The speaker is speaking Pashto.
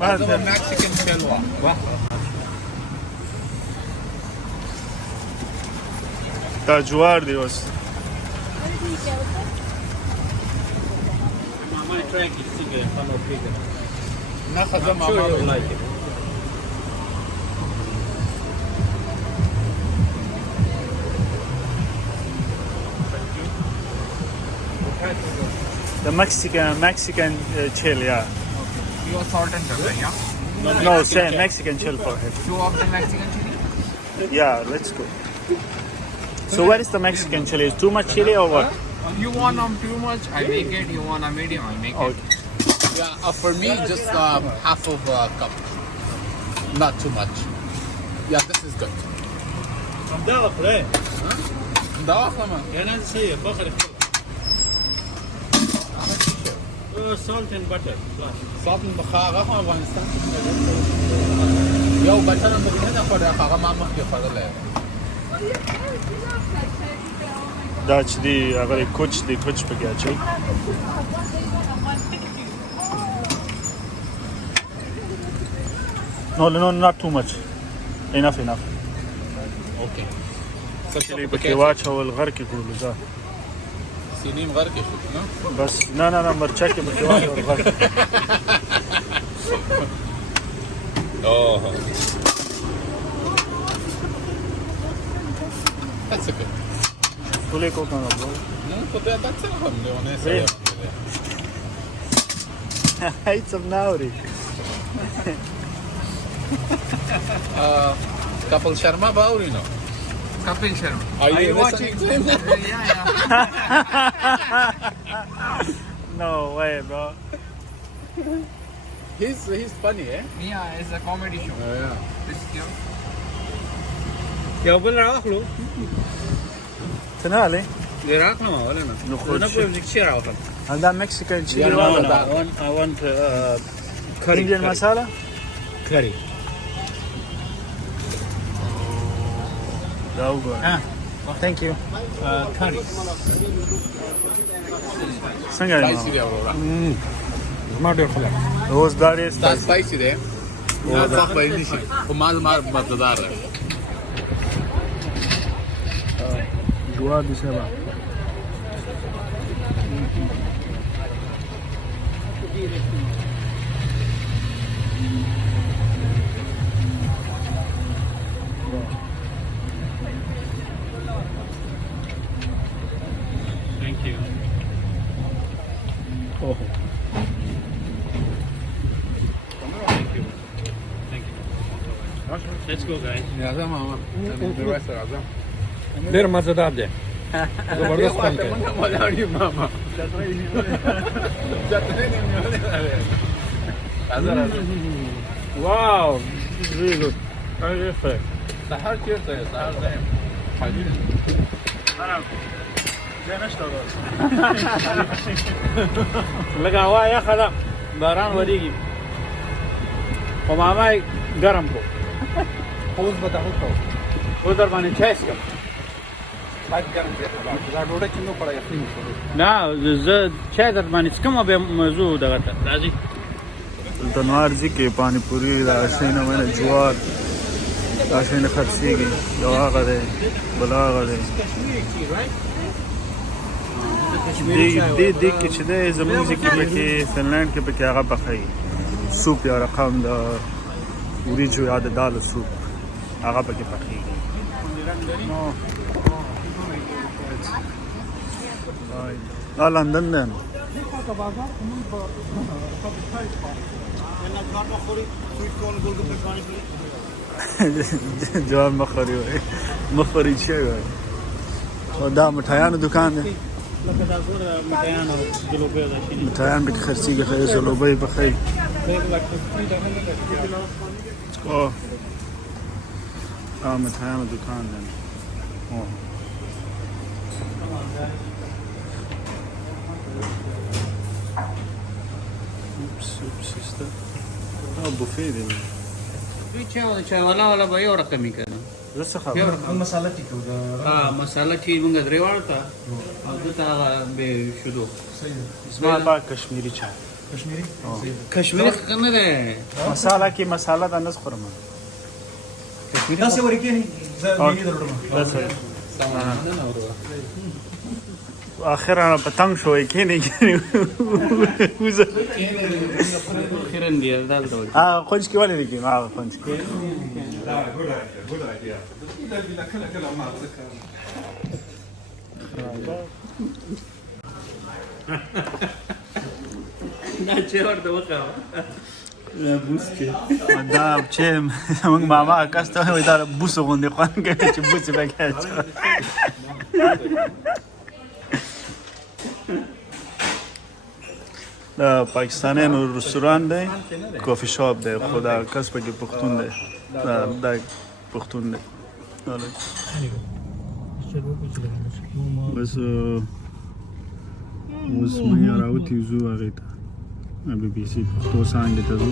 هذا مكسيكان شلوى دا جوار دی اوس. ناخذ ماما The Mexican chill, yeah. You want salt and pepper, yeah? No, say Mexican chill for him. 2 of the Mexican chili? Yeah, let's go. So where is the Mexican chili? Is too much chili or what? You want too much, I make it. You want a medium, I make it. Yeah, for me, just half of a cup. Not too much. Yeah, this is good. I'm down for it. ضوافر man. Can I say بخر salt and butter. Salt and butter خو افغانستان یو بټر هم بګنه نه خوري هغه ما مخکې خوړل دا چې دی هغه کوچ پکې اچوي. No, not too much. Enough. Okay. چلی پکې واچول غر کې کړلو ځه. سینیم غر کې شو نو بس نه مرچا کې پکې واچول غر. اوه. That's okay. Tule ko kana bro. No, but that's alhamdulillah. It's some nauri. Couple Sharma Bauri, no? Kapil Sharma. Are you watching him? Yeah. No way, bro. He's funny, eh? Yeah, it's a comedy show. Oh, yeah. This cute. يا بل راخلو تنالي راخلو ما ولا انا نخرج انا بقول لك شيء راخلو هذا مكسيكان chili ولا I want curry Indian masala curry thank you curry څنګه دی ما ډېر خلک اوس دا ډېر spicy دی او دا په دې شي او ما مزدار دی جوار دي سبا Thank you. Oh. Thank you. Let's go, guys. Yeah, mama. The rest are awesome. ډېر مزهدار دی زبردست خوند کوي ملاړي ماما Wow, this is really good. Perfect. سحر چیرته یې سحر نه حاجی لکه هوا یخه ده باران ورېږي خو ماما یې ګرم کړو اوس به دغه کوو اوس در باندې چای څښم باید ګرم دی دا ډوډۍ چې نو پړه یخني شروع نه زه چای در باندې څښم او بیا موضوع دغه ته راځي دلته نوارځي کې پانی پوري دا شی نه باندې جوار دا شی نه خرڅېږي یو هغه دی بل هغه دی دې کې چې دی زموږ کې پکې فنلنډ کې پکې هغه پخوي سوپ یا رقم د وریجو یا د دالو سوپ هغه پکې پخېږي دا لندن دی نو جواب مخوري وایي مخوري چې وایي او دا مټایانو دکان دی مټایان پکې خرڅېږي ښه جلوبۍ پخوي دا مټایانو دکان دی بوفه دی چای والا به یو رقمي کنه زه څه خبره مساله ټیکو ها مساله چې موږ درې واړه تا او دته به شروع زما با کشمیری چای کشمیری څنګه ده مساله کې مساله د نس خورم تاسو ورکی نه زه درلم بس اخر انا پتنګ شوې کې نه وزه خیرن دی دا ډول خونج کې ولې نه کې خونج کې نه چې ورته وکاو بوس کې دا چې موږ ماما کاسته وي دا بوس غوندې خوان کوي چې بوس به کېچ دا پاکستانیانو رستوران دی کافی شاپ دی خدا کس پکې پښتون دی دا پښتون دی بس اوس مې راوتی زو هغې ته بي بي سي پښتو څانګې ته ځو